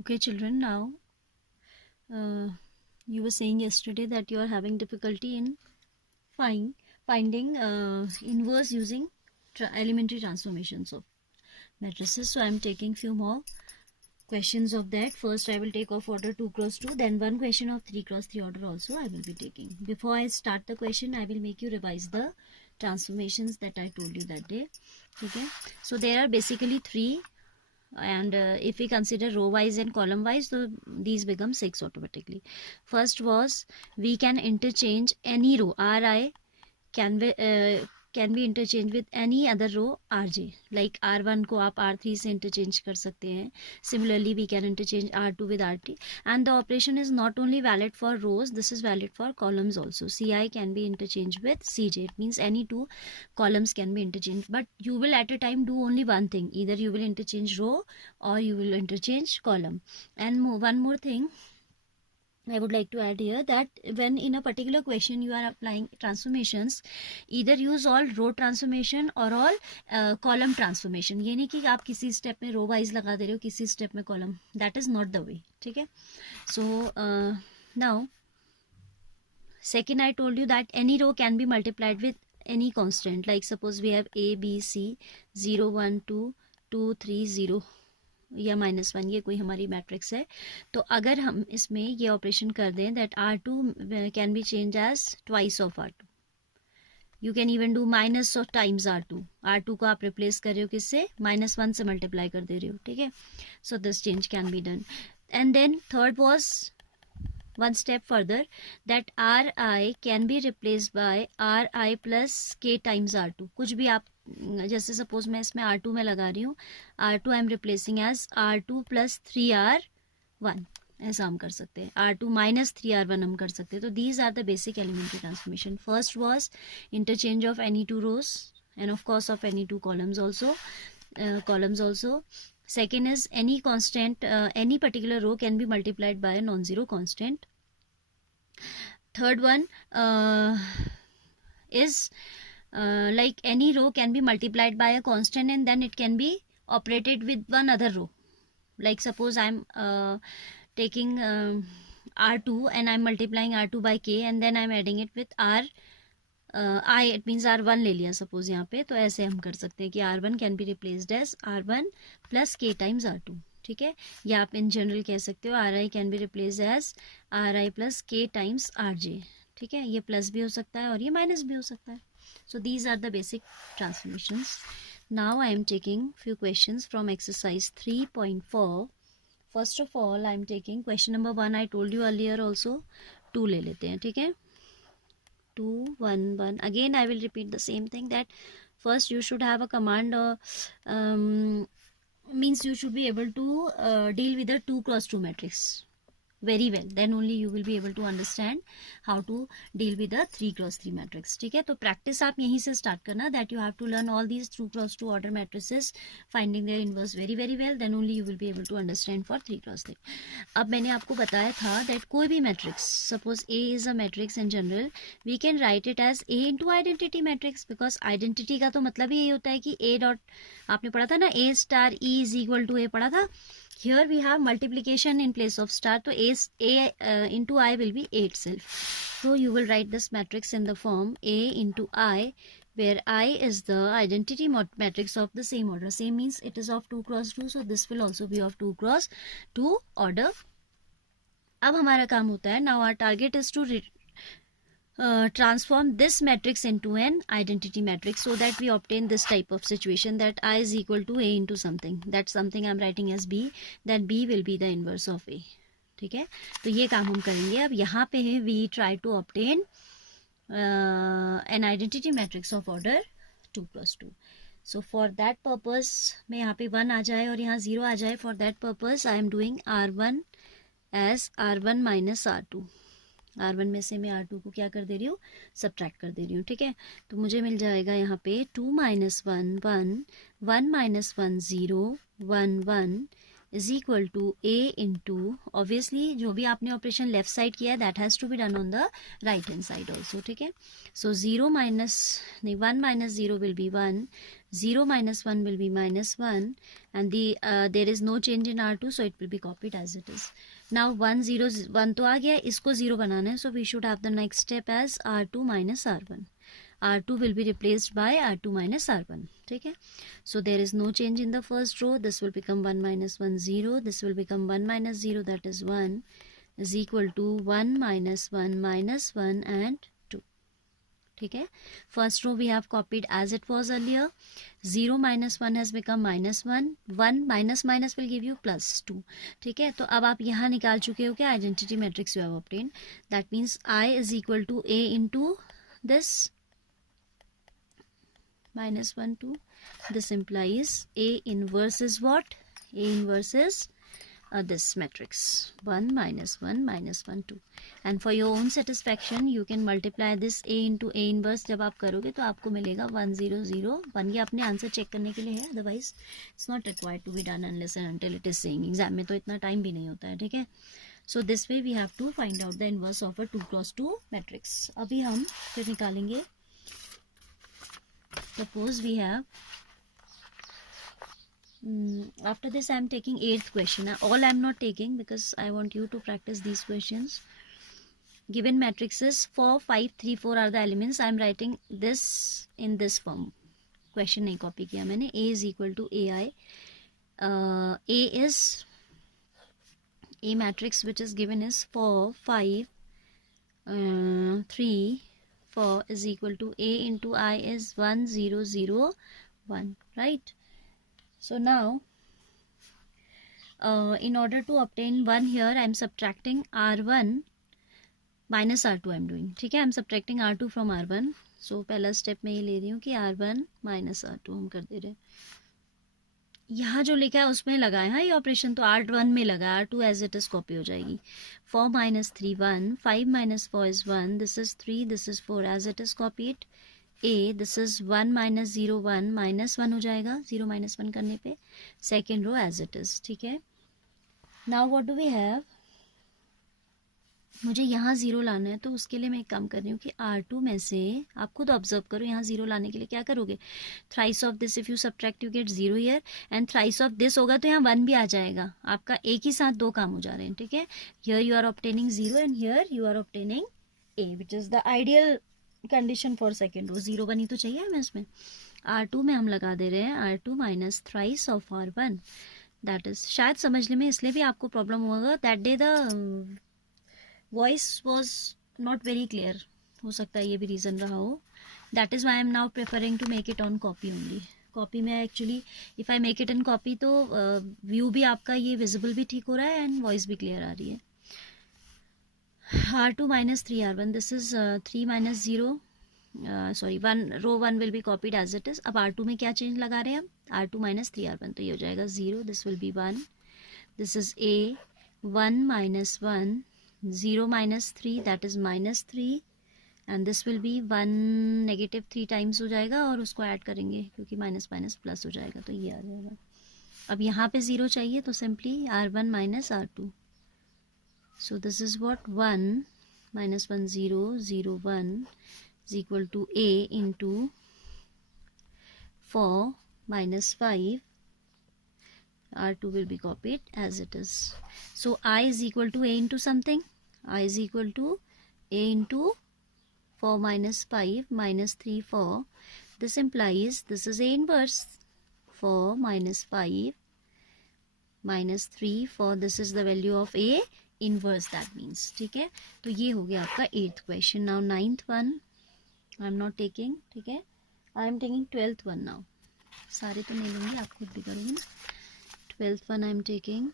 Okay, children, now you were saying yesterday that you are having difficulty in finding inverse using elementary transformations of matrices. So I am taking few more questions of that. First I will take of order 2 cross 2, then one question of 3 cross 3 order also I will be taking. Before I start the question, I will make you revise the transformations that I told you that day. Okay, so there are basically 3, and if we consider row wise and column wise, so these become 6 automatically. First was, we can interchange any row Ri can be interchange with any other row Rj. Like R1 को आप R3 से interchange कर सकते हैं. Similarly, we can interchange R2 with RT. And the operation is not only valid for rows, this is valid for columns also. Ci can be interchanged with Cj. It means any two columns can be interchanged. But you will at a time do only one thing. Either you will interchange row or you will interchange column. And one more thing I would like to add here, that when in a particular question you are applying transformations, either use all row transformation or all column transformation. ये नहीं कि आप किसी step में row wise लगा दे रहे हो, किसी स्टेप में column. That is not the way. ठीक है. So now second, I told you that any row can be multiplied with any constant. Like suppose we have a b c 0 1 2 2 3 0 या -1, ये कोई हमारी मैट्रिक्स है. तो अगर हम इसमें ये ऑपरेशन कर दें that R2 can be change as twice of R2. You can even do minus of times R2 को आप रिप्लेस कर रहे हो किससे, -1 से मल्टीप्लाई कर दे रहे हो. ठीक है. So this change can be done. And then third was one step further, that Ri can be replaced by Ri plus k times R2. कुछ भी आप, जैसे सपोज मैं इसमें R2 में लगा रही हूँ, R2 I am replacing as R2 plus 3R1. ऐसा हम कर सकते हैं. R2 minus 3R1 हम कर सकते हैं. तो these are the basic elementary transformation. First was interchange of any two rows and of course of any two columns also. Second is any constant, any particular row can be multiplied by a non-zero constant. Third one is like any row can be multiplied by a constant and then it can be operated with one other row. Like suppose I'm taking R2 and I'm multiplying R2 by k and then I'm adding it with I, it means R1 ले लिया suppose यहाँ पे. तो ऐसे हम कर सकते हैं कि R1 can be replaced as R1 plus k times R2. ठीक है. या आप इन जनरल कह सकते हो Ri can be replaced as Ri plus k times Rj. ठीक है. ये प्लस भी हो सकता है और ये माइनस भी हो सकता है. So these are the basic transformations. Now I am taking few questions from exercise 3.4. First of all I am taking question number 1. I told you earlier also. 2 ले लेते हैं. ठीक है. 2 1 1. Again I will repeat the same thing, that first you should have a command, means you should be able to deal with a 2 cross 2 matrix very well. Then only you will be able to understand how to deal with the 3 cross 3 matrix. ठीक है. तो practice आप यहीं से start करना, that you have to learn all these 2 cross 2 order matrices, finding their inverse very very well. Then only you will be able to understand for 3 cross 3. अब मैंने आपको बताया था that कोई भी matrix, suppose A is a matrix in general, we can write it as A into identity matrix, because identity का तो मतलब ही यही होता है कि A डॉट, आपने पढ़ा था ना, A star E is equal to A पढ़ा था. Here we have multiplication in place of star, so A into I will be A itself. So you will write this matrix in the form A into I, where I is the identity matrix of the same order. Same means it is of 2 cross 2, so this will also be of 2 cross 2 order. अब हमारा काम होता है, now our target is to transform this matrix into an identity matrix, so that we obtain this type of situation, that I is equal to A into something. That something I am writing as B, that B will be the inverse of A. ठीक है. तो ये काम हम करेंगे. अब यहाँ पे है we try to obtain an identity matrix of order 2 cross 2. So for that purpose, मैं यहाँ पे 1 आ जाए और यहाँ 0 आ जाए, for that purpose I am doing R1 as R1 minus R2. R1 में से मैं R2 को क्या कर दे रही हूँ, सब्ट्रैक्ट कर दे रही हूँ. ठीक है. तो मुझे मिल जाएगा यहाँ पे 2 minus 1 1 1 minus 1 0 1 1 is equal to A into, obviously जो भी आपने ऑपरेशन लेफ्ट साइड किया है that has to be done on the right hand side also, ठीक है. सो 0 माइनस नहीं 1 minus 0 will be 1, 0 minus 1 will be minus 1, and there is no change in R2, so it will be copied as it is. Now 1 0 1 तो आ गया, इसको 0 बनाना है, so we should have the next step as R2 minus R1. R2 will be replaced by R2 minus R1, ठीक है. So there is no change in the first row. This will become 1 minus 1 0. This will become 1 minus 0, that is 1, is equal to 1 minus 1 minus 1 and 2. ठीक है. First row we have copied as it was earlier. 0 minus 1 has become minus 1. 1 minus minus will give you plus 2. ठीक है. तो अब आप यहाँ निकाल चुके हो क्या identity matrix you have obtained. That means I is equal to A into this minus 1 2. This implies A inverse is what? A inverse is this matrix 1 minus 1 minus 1 2. And for your own satisfaction you can multiply this A into A inverse. जब आप करोगे तो आपको मिलेगा 1 0 0 1. ये अपने answer check करने के लिए है, otherwise it's not required to be done unless and until it is saying. Exam में तो इतना टाइम भी नहीं होता है, ठीक है. So this way we have to find out the inverse of a 2x2 matrix. अभी हम फिर निकालेंगे. Suppose we have after this I am taking 8th question. All I am not taking because I want you to practice these questions. Given matrices 4 5 3 4 are the elements. I am writing this in this form. Question नहीं copy किया मैंने. A is equal to AI. A is A matrix which is given is 4 5 3 4 is equal to A into I is 1 0 0 1, right? So now in order to obtain 1 here I am subtracting R1 minus R2 I am doing, ठीक है. I am subtracting R2 from R1. So पहला step मैं ये ले रही हूँ कि R1 minus R2 हम कर दे रहे हैं. यहाँ जो लिखा है उसमें लगा है, हाँ ये ऑपरेशन तो R1 में लगा, R2 as it is copy हो जाएगी. 4 minus 3 1, 5 minus 4 is 1, this is 3, this is 4 as it is copied. A, this is 1 minus 0 1 minus 1 हो जाएगा 0 minus 1 करने पे. Second row as it is, ठीक है. Now what do we have. मुझे यहाँ 0 लाना है, तो उसके लिए मैं एक काम कर रही हूँ कि R2 में से आप खुद ऑब्जर्व करो. यहाँ 0 लाने के लिए क्या करोगे. Thrice of this if you subtract you get 0 here, and thrice of this होगा तो यहाँ 1 भी आ जाएगा. आपका एक ही साथ 2 काम हो जा रहे हैं, ठीक है. Here you are obtaining 0 and here you are obtaining A, which is the ideal condition for second row. 0 1 ही तो चाहिए हमें इसमें. R2 में हम लगा दे रहे हैं R2 minus thrice of R1. That is, शायद समझने में इसलिए भी आपको प्रॉब्लम होगा. That day the voice was not very clear, हो सकता है ये भी रीज़न रहा हो. That is why I am now preferring to make it on copy only. Copy में actually if I make it in copy तो व्यू भी आपका ये विजिबल भी ठीक हो रहा है एंड वॉइस भी क्लियर आ रही है. R2 minus 3 R1, this is 3 minus 0, sorry 1 row 1 will be copied as it is. अब R2 में क्या चेंज लगा रहे हैं हम. R2 minus 3 R1, तो ये हो जाएगा 0, this will be 1, this is A, 1 minus 1 0 minus 3, that is minus 3, and this will be 1 negative 3 times हो जाएगा और उसको ऐड करेंगे क्योंकि माइनस माइनस प्लस हो जाएगा, तो ये आ जाएगा. अब यहाँ पे 0 चाहिए तो simply R1 minus R2. So this is what 1 minus 1 0 0 1 is equal to A into 4 minus 5. R2 will be copied as it is. So I is equal to A into something. I is equal to A into 4 minus 5 minus 3 4. This implies this is A inverse. 4 minus 5 minus 3 4. This is the value of A inverse, that means. ठीक है, तो ये हो गया आपका 8th question. Now 9th one I am not taking, ठीक है. I am taking 12th one now. सारे तो नहीं लूँगी, आप खुद भी करोगे ना. 12th one I am taking.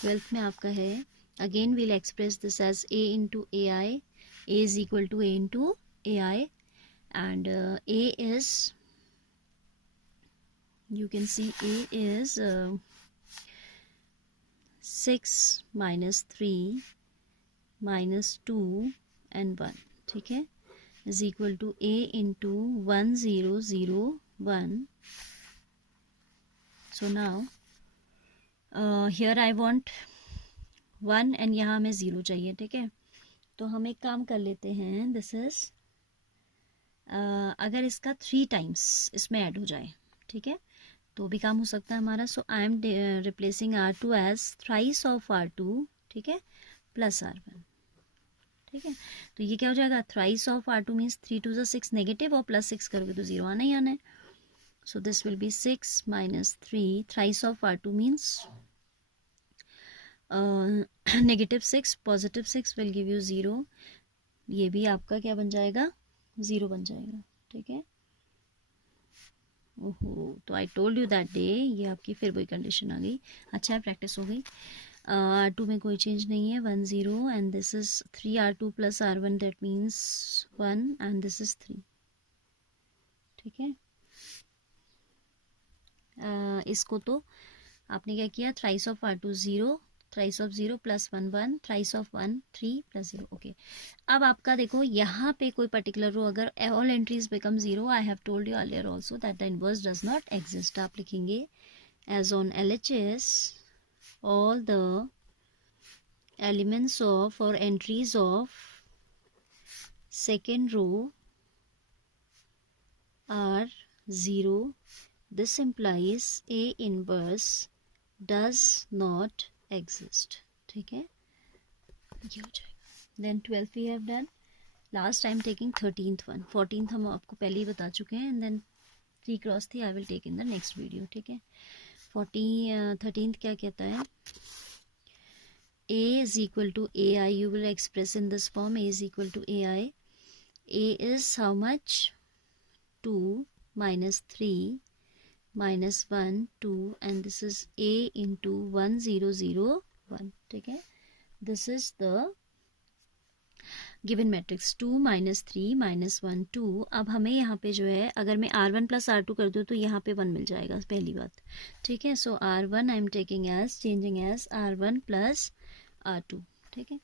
Twelfth में आपका है, again we'll express this as A into AI. A is equal to A into AI, and A is, you can see A is 6 minus 3 minus 2 and 1, ठीक है. is equal to a into 1 0 0 1. So now here I want 1 and यहाँ हमें 0 चाहिए, ठीक है. तो हम एक काम कर लेते हैं, दिस इज अगर इसका 3 टाइम्स इसमें ऐड हो जाए, ठीक है, तो भी काम हो सकता है हमारा. So I am replacing R2 as thrice of R2, ठीक है, प्लस R1, ठीक है. तो ये क्या हो जाएगा, thrice of R2 means 3 2 6 negative, और प्लस 6 करोगे तो 0 आना ही आना है. So this will be 6 minus 3. Thrice of R2 means negative 6, positive 6 will give you 0. ये भी आपका क्या बन जाएगा, 0 बन जाएगा, ठीक है. ओहो, तो आई टोल्ड यू दैट डे, ये आपकी फिर वही कंडीशन आ गई. अच्छा है, प्रैक्टिस हो गई. R2 में कोई चेंज नहीं है, 1 0, and this is 3 R2 plus R1, that means 1, and this is 3, ठीक है. इसको तो आपने क्या किया, thrice of R2 0, thrice of 0 plus 1 1, thrice of 1 3 plus 0. Okay, अब आपका देखो यहाँ पे कोई पर्टिकुलर रो अगर all entries become 0, I have told you earlier also that the inverse does not exist. आप लिखेंगे as on LHS all the elements of or entries of second row are 0. This implies A inverse does not exist, ठीक है, ये हो जाएगा. Then 12th we have done. Last I am taking 13th one. 14th हम आपको पहले ही बता चुके हैं, and then 3 cross थी, I will take in the next video, ठीक है. 13th क्या कहता है, A is equal to AI. You will express in this form, A is equal to AI. A is how much, 2 minus 3 minus 1 2, and this is A into 1 0 0 1, ठीक है. This is the given matrix, 2 minus 3 minus 1 2. अब हमें यहाँ पे जो है, अगर मैं R1 plus R2 कर दूँ तो यहाँ पे 1 मिल जाएगा, पहली बात, ठीक है. So R1 I am taking as, changing as R1 plus R2, ठीक है.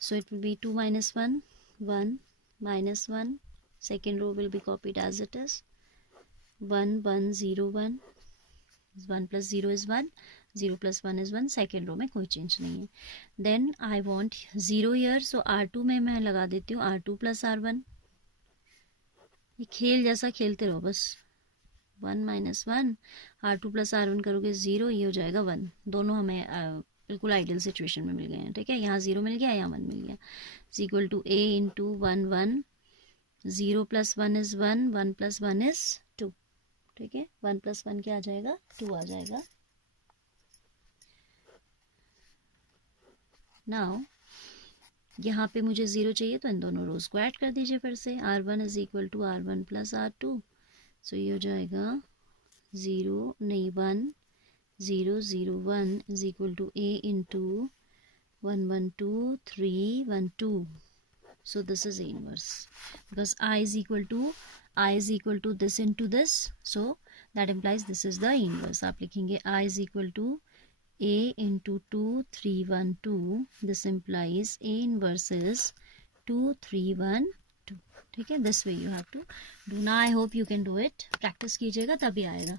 So it will be 2 minus 1 1 minus 1, second row will be copied as it is, 1 1 0 1, 1 plus 0 is 1, 0 plus 1 is 1. Second row में कोई change नहीं है. Then I want 0 here, so R2 में मैं लगा देती हूँ R2 प्लस R1. ये खेल जैसा खेलते रहो बस. 1 minus 1, R2 प्लस R1 करोगे 0, ये हो जाएगा 1. दोनों हमें बिल्कुल आइडियल सिचुएशन में मिल गए हैं, ठीक है. यहाँ 0 मिल गया, यहाँ 1 मिल गया. Is equal to A into 1 1, 0 plus 1 is 1, 1 plus 1 is 2, ठीक है. 1 प्लस 1 क्या आ जाएगा, 2 आ जाएगा. नाउ यहाँ पे मुझे 0 चाहिए, तो इन दोनों रोज को ऐड कर दीजिए फिर से. R1 is equal to R1 plus R2. So ये हो जाएगा 0 नहीं 1 0 0 1 is equal to A into 1 1 2 3 1 2. So this is A inverse, because I is equal to this into this, so that implies this is the inverse. आप लिखेंगे I is equal to A into 2 3 1 2. This implies A inverse is 2 3 1 2, ठीक है. This way you have to do. Now I hope you can do it. Practice कीजिएगा तभी आएगा.